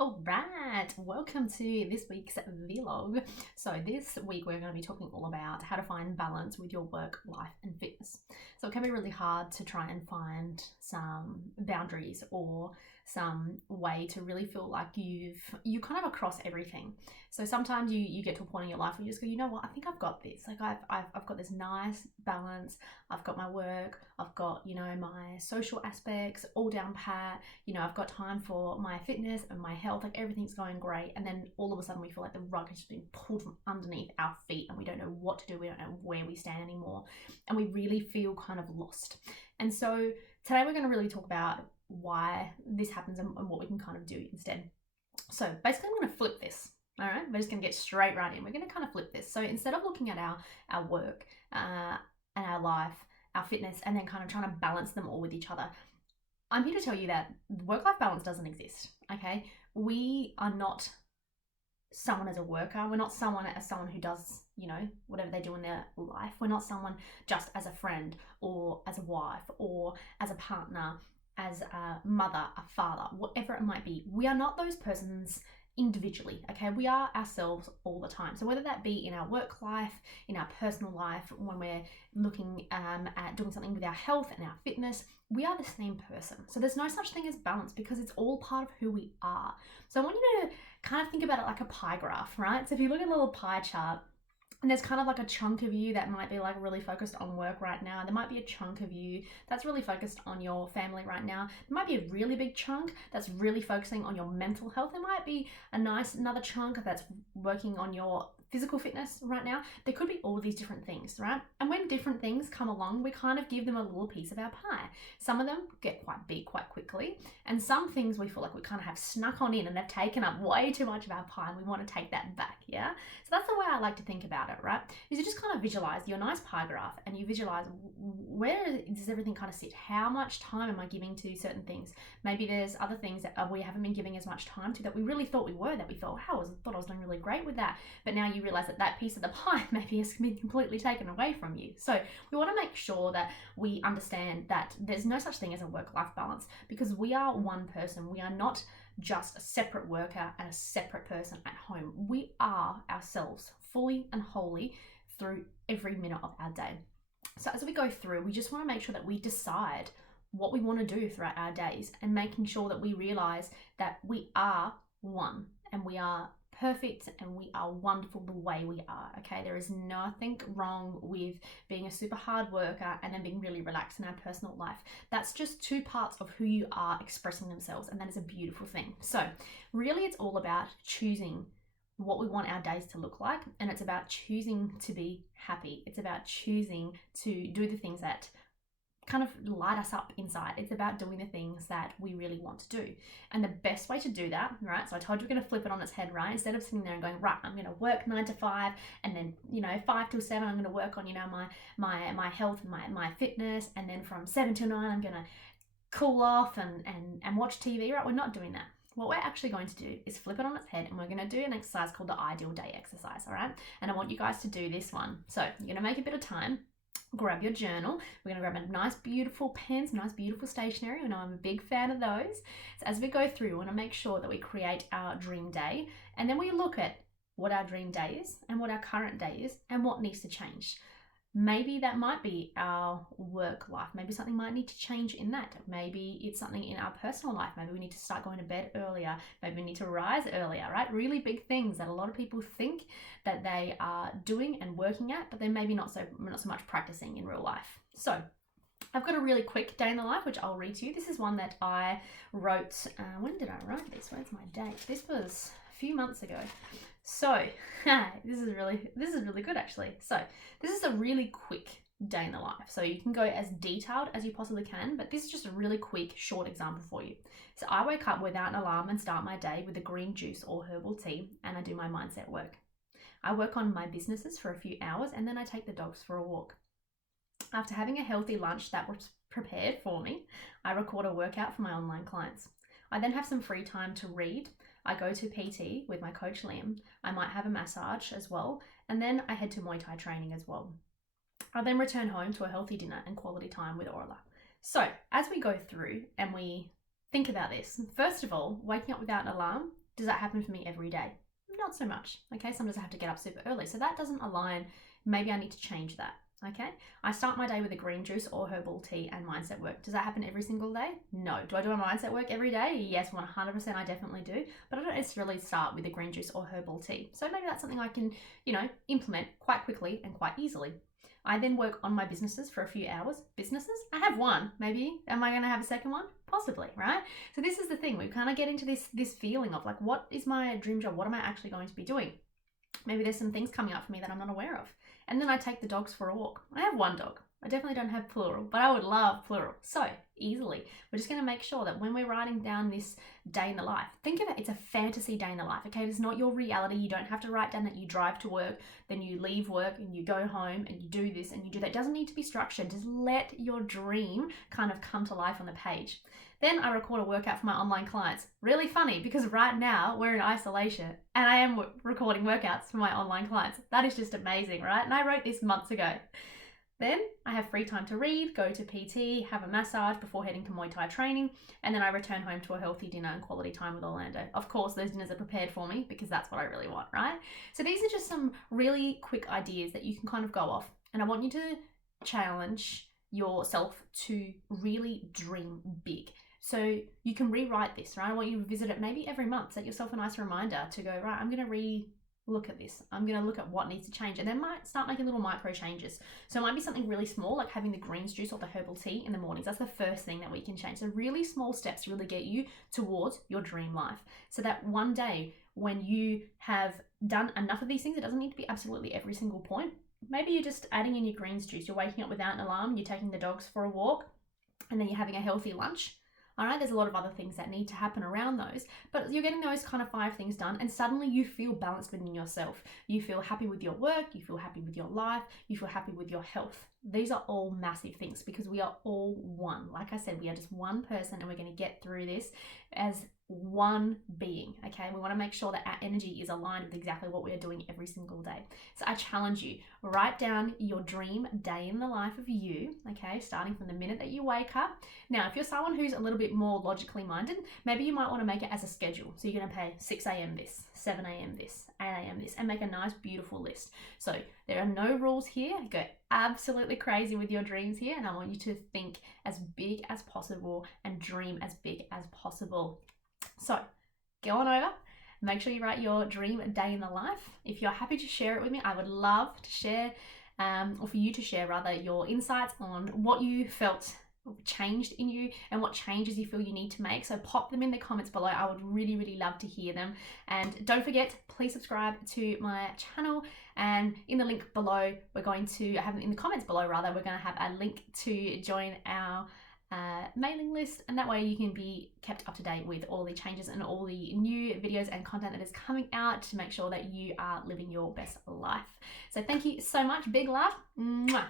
All right, welcome to this week's vlog. So this week we're going to be talking all about how to find balance with your work, life and fitness. So it can be really hard to try and find some boundaries or some way to really feel like you kind of across everything. So sometimes you get to a point in your life where you just go, you know what, I think I've got this. Like I've got this nice balance. I've got my work, I've got, my social aspects all down pat. I've got time for my fitness and my health, like everything's going great. And then all of a sudden we feel like the rug has just been pulled from underneath our feet and we don't know what to do. We don't know where we stand anymore. And we really feel kind of lost. And so today we're going to really talk about why this happens and what we can kind of do instead. So basically I'm going to flip this. All right, we're just going to get straight right in. We're going to kind of flip this. So instead of looking at our work and our life, our fitness, and then kind of trying to balance them all with each other, I'm here to tell you that work-life balance doesn't exist, okay? We are not someone as a worker. We're not someone as someone who does, whatever they do in their life. We're not someone just as a friend or as a wife or as a partner, as a mother, a father, whatever it might be. We are not those persons individually, okay? We are ourselves all the time. So whether that be in our work life, in our personal life, when we're looking at doing something with our health and our fitness, we are the same person. So there's no such thing as balance because it's all part of who we are. So I want you to kind of think about it like a pie graph, right? So if you look at a little pie chart, and there's kind of like a chunk of you that might be like really focused on work right now. There might be a chunk of you that's really focused on your family right now. There might be a really big chunk that's really focusing on your mental health. There might be another chunk that's working on your physical fitness right now. There could be all these different things, right? And when different things come along, we kind of give them a little piece of our pie. Some of them get quite big quite quickly, and some things we feel like we kind of have snuck on in and they've taken up way too much of our pie and we want to take that back, yeah? So that's the way I like to think about it, right? Is you just kind of visualize your nice pie graph and you visualize where does everything kind of sit? How much time am I giving to certain things? Maybe there's other things that we haven't been giving as much time to that we really thought we were, that we thought, wow, I thought I was doing really great with that. But now you realize that piece of the pie maybe has been completely taken away from you. So we want to make sure that we understand that there's no such thing as a work-life balance because we are one person. We are not just a separate worker and a separate person at home. We are ourselves fully and wholly through every minute of our day. So as we go through, we just want to make sure that we decide what we want to do throughout our days and making sure that we realize that we are one and we are perfect and we are wonderful the way we are, okay? There is nothing wrong with being a super hard worker and then being really relaxed in our personal life. That's just two parts of who you are expressing themselves, and that is a beautiful thing. So really it's all about choosing what we want our days to look like, and it's about choosing to be happy. It's about choosing to do the things that kind of light us up inside. It's about doing the things that we really want to do. And the best way to do that, right? So I told you we're going to flip it on its head, right? Instead of sitting there and going, right, I'm going to work 9 to 5 and then, 5 till 7, I'm going to work on, my health and my fitness. And then from 7 till 9, I'm going to cool off and watch TV, right? We're not doing that. What we're actually going to do is flip it on its head and we're going to do an exercise called the ideal day exercise, all right? And I want you guys to do this one. So you're going to make a bit of time. Grab your journal. We're going to grab a nice beautiful pen, some nice beautiful stationery. I know I'm a big fan of those. So as we go through, we want to make sure that we create our dream day, and then we look at what our dream day is and what our current day is and what needs to change. Maybe that might be our work life. Maybe something might need to change in that. Maybe it's something in our personal life. Maybe we need to start going to bed earlier. Maybe we need to rise earlier, right? Really big things that a lot of people think that they are doing and working at, but they're maybe not so much practicing in real life. So I've got a really quick day in the life, which I'll read to you. This is one that I wrote. When did I write this? Where's my date? This was a few months ago. So this is really good actually. So this is a really quick day in the life. So you can go as detailed as you possibly can, but this is just a really quick, short example for you. So I wake up without an alarm and start my day with a green juice or herbal tea, and I do my mindset work. I work on my businesses for a few hours and then I take the dogs for a walk. After having a healthy lunch that was prepared for me, I record a workout for my online clients. I then have some free time to read. I go to PT with my coach Liam. I might have a massage as well, and then I head to Muay Thai training as well. I then return home to a healthy dinner and quality time with Orla. So as we go through and we think about this, first of all, waking up without an alarm, Does that happen for me every day? Not so much. Okay, sometimes I have to get up super early. So that doesn't align. Maybe I need to change that. Okay, I start my day with a green juice or herbal tea and mindset work. Does that happen every single day? No. Do I do my mindset work every day? Yes, 100% I definitely do. But I don't necessarily start with a green juice or herbal tea. So maybe that's something I can, implement quite quickly and quite easily. I then work on my businesses for a few hours. Businesses? I have one, maybe. Am I going to have a second one? Possibly, right? So this is the thing. We kind of get into this feeling of like, what is my dream job? What am I actually going to be doing? Maybe there's some things coming up for me that I'm not aware of. And then I take the dogs for a walk. I have one dog. I definitely don't have plural, but I would love plural. So easily, we're just going to make sure that when we're writing down this day in the life, think of it, it's a fantasy day in the life, okay? It's not your reality. You don't have to write down that you drive to work, then you leave work and you go home and you do this and you do that. It doesn't need to be structured. Just let your dream kind of come to life on the page. Then I record a workout for my online clients. Really funny because right now we're in isolation and I am recording workouts for my online clients. That is just amazing, right? And I wrote this months ago. Then I have free time to read, go to PT, have a massage before heading to Muay Thai training, and then I return home to a healthy dinner and quality time with Orlando. Of course, those dinners are prepared for me because that's what I really want, right? So these are just some really quick ideas that you can kind of go off, and I want you to challenge yourself to really dream big. So you can rewrite this, right? I want you to revisit it maybe every month. Set yourself a nice reminder to go, right, I'm going to look at this. I'm going to look at what needs to change and then might start making little micro changes. So it might be something really small, like having the greens juice or the herbal tea in the mornings. That's the first thing that we can change. So really small steps really get you towards your dream life. So that one day when you have done enough of these things, it doesn't need to be absolutely every single point. Maybe you're just adding in your greens juice. You're waking up without an alarm. You're taking the dogs for a walk and then you're having a healthy lunch. All right, there's a lot of other things that need to happen around those, but you're getting those kind of 5 things done and suddenly you feel balanced within yourself. You feel happy with your work, you feel happy with your life, you feel happy with your health. These are all massive things because we are all one. Like I said, we are just one person and we're going to get through this as one being, okay? We want to make sure that our energy is aligned with exactly what we are doing every single day. So I challenge you, write down your dream day in the life of you, okay? Starting from the minute that you wake up. Now, if you're someone who's a little bit more logically minded, maybe you might want to make it as a schedule. So you're going to pay 6 a.m. this, 7 a.m. this, 8 a.m. this, and make a nice, beautiful list. So there are no rules here. Go absolutely crazy with your dreams here, and I want you to think as big as possible and dream as big as possible. So go on over, make sure you write your dream day in the life. If you're happy to share it with me, I would love to share, or for you to share rather, your insights on what you felt changed in you and what changes you feel you need to make. So pop them in the comments below. I would really, really love to hear them. And don't forget, please subscribe to my channel. And in the link below, in the comments below rather, we're going to have a link to join our mailing list, and that way you can be kept up to date with all the changes and all the new videos and content that is coming out to make sure that you are living your best life. So thank you so much. Big love. Mwah.